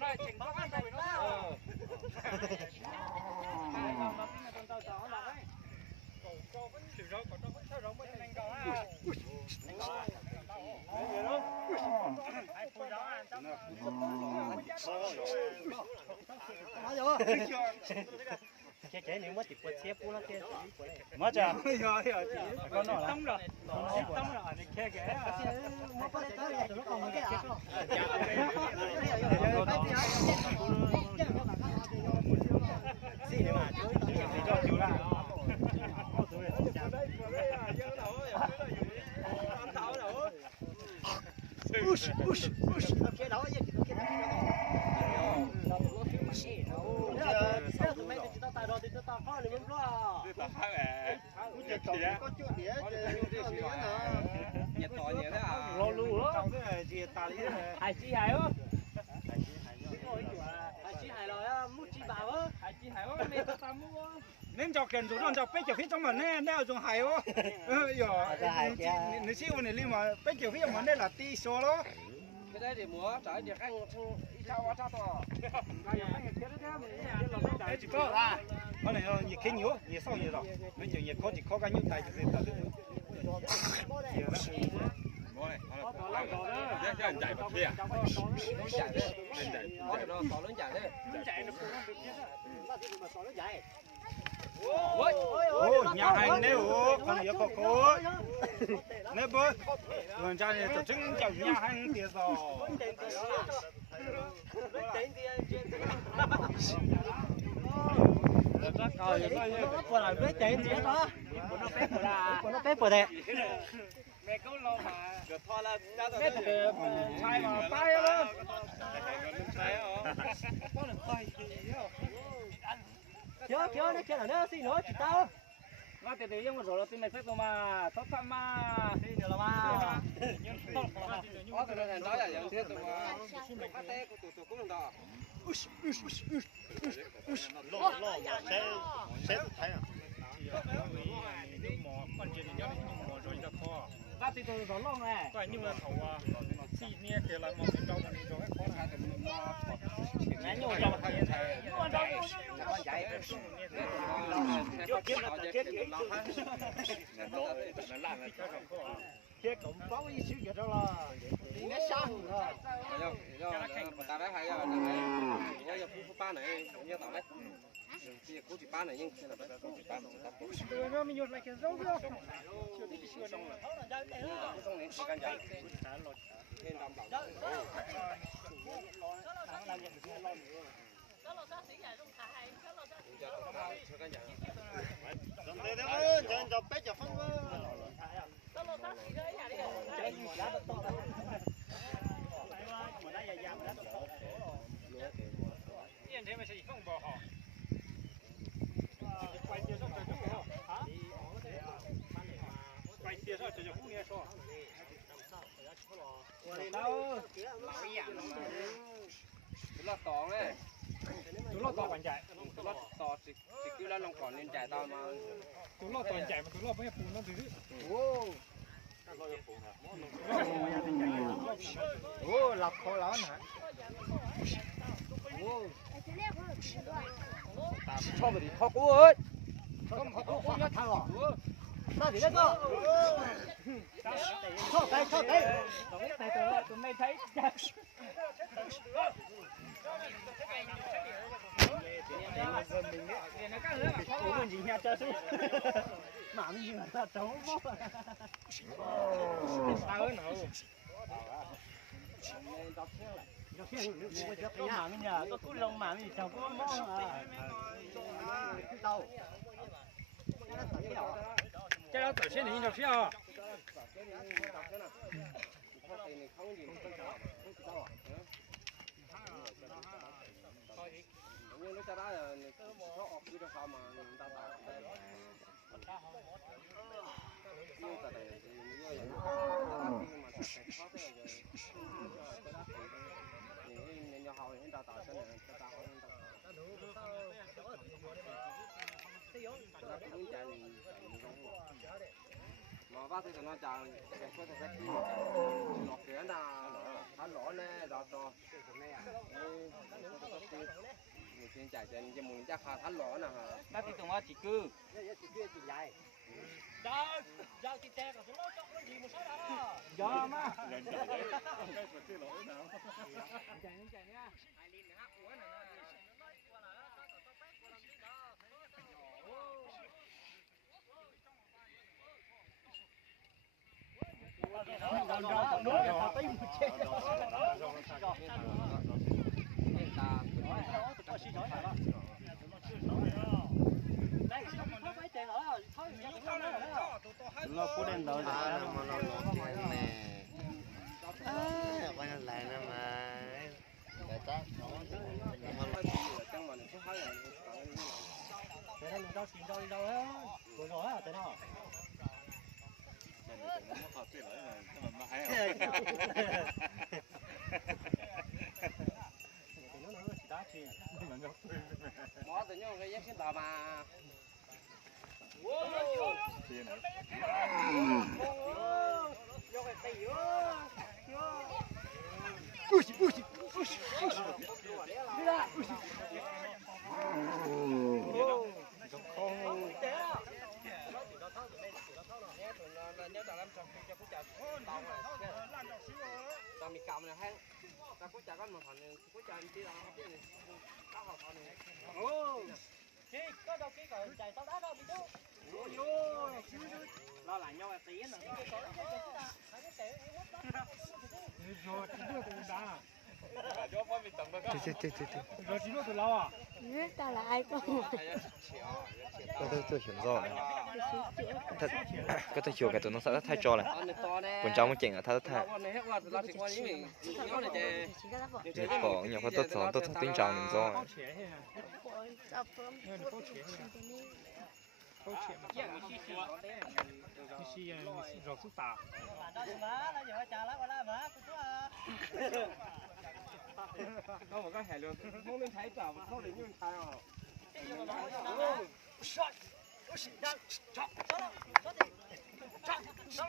nói chỉnh có ăn rồi nó. Cho vẫn chịu rồi, còn cho vẫn sao rồi mới thành cầu ha. Ai phun gió ăn tao. Cái nếu mà chỉ quật xe phun nó kia. Mất chưa? Con nó tông rồi. Tông rồi, cái cái. Nó có tới đây nó còn cái à. Gì nữa mà chơi thì cho chịu ra. Cái đó gì cái đó. Lo lù đó. Hải chi hải không? Hải chi hải rồi, mút chi bảo á. Hải chi hải không? Mẹ ta mua. Nên cho kèn rồi, cho bé kiểu phía trong mà nè dùng hải không? Nếu xíu này liền mà bé kiểu phía trong mà đây là ti số đó. Cái đấy để múa trái để ăn ít sao to to. Đấy chỉ có à. Con này nhiệt khí nhiều, nhiệt sau nhiệt rồi. Bây giờ nhiệt khó chỉ khó cái nhiêu tay thì ta được. Bố này, cái anh chạy bật kia. Chạy đấy, chạy nó to lớn chạy đấy. Chạy nó không được chết á. Mà to lớn chạy. Ôi, nhà hành nè ủa, con nhớ có cố. Nè bố, con trai này tổ chức chào nhà hành tiền rồi. Nó bé chạy gì đó, nó bé bự đẹp. Mẹ câu lo mà, bé từ trai mà bay đó. Chưa nó kia là nó xin nữa chị tao. Nó từ từ nhưng mà rồi nó xin mày phép mà, tốt phạm mà, xin được là mà. Có từ này nói là những thứ tụi mà phát té của tụi cũng được. Lo sẽ thấy à. Các tí tôi có lông này. Có nhưng mà thầu xì nia kia là một cái trâu mà cho cái khó là nãy nhô cho thầy nhô cho con chạy vô kiếm là chết gì lo hết là làm là chết cũng có cái xíu vậy đó là đi nó sang rồi ta đã hay rồi nhớ giờ phú ba này nhớ tao đấy chỉ cố chỉ ba này nhưng là phải cố chỉ ba rồi nó mình nhốt lại cái dấu đó chưa đi xưa xong rồi xong này can chạy nên làm bảo thế mà sẽ không bỏ họ quay tia xong rồi quay tia xong rồi không nghe sao đâu lão dạng nó to đấy tụi nó to còn chạy tụi nó to chỉ cứ là lòng còn lên chạy to mà tụi nó to chạy mà tụi nó mới phun nó thứ ô lọc khó lắm hả cho vào đi khó cú ơi không khó cú không nhớ thằng hả sao thì đấy cơ cho tay tụi mày thấy mà gì mà ta trấu bó sao ơi nào có mà mình nhờ có cú lông mà mình chào có món à cái tàu cái đó tự nhiên nhìn được chưa nhưng nó cho đó là nó ọp dưới đó sao mà người ta tạo nhưng tại đây thì nhưng mà khó thế rồi thì nhà họ hiện tại tạo cái này ta tạo hiện tại mà bác thì nó chào cái lọt kia là hắn lọ nè to người tiền chạy trên cái mùng chắc khá thắt lỗ nè hả bác thì tổng chỉ cư giao chị xe của chúng nó trong cái gì một số đó giờ mà chạy nha ai lên hát uống này nó cố đến đâu mà nó tiền nè quay lại nữa mà để chắc nó trong mình số hai là thế là tao xin đâu đi đâu á rồi nói à thế nào mỏ tự nhiên cái giấc tàu mà tao bị cầm này hay tao có chả có một phần có chả tí là không biết này các học phần này chị có đâu cái còn chạy tao đá đâu bị đâu lo lại nhau là tí nữa rồi chỉ đưa từ đá rồi chỉ đưa từ lâu à biết tao là ai không tôi hiểu rồi thật cái tôi hiểu cái tụi nó sẽ thay cho này còn trong cái chuyện là thay cái bỏ nhiều cái tôi tính trọng mình rồi rồi phức tạp đâu mà cái hệ luôn không nên thấy cả không đến như thay à Sao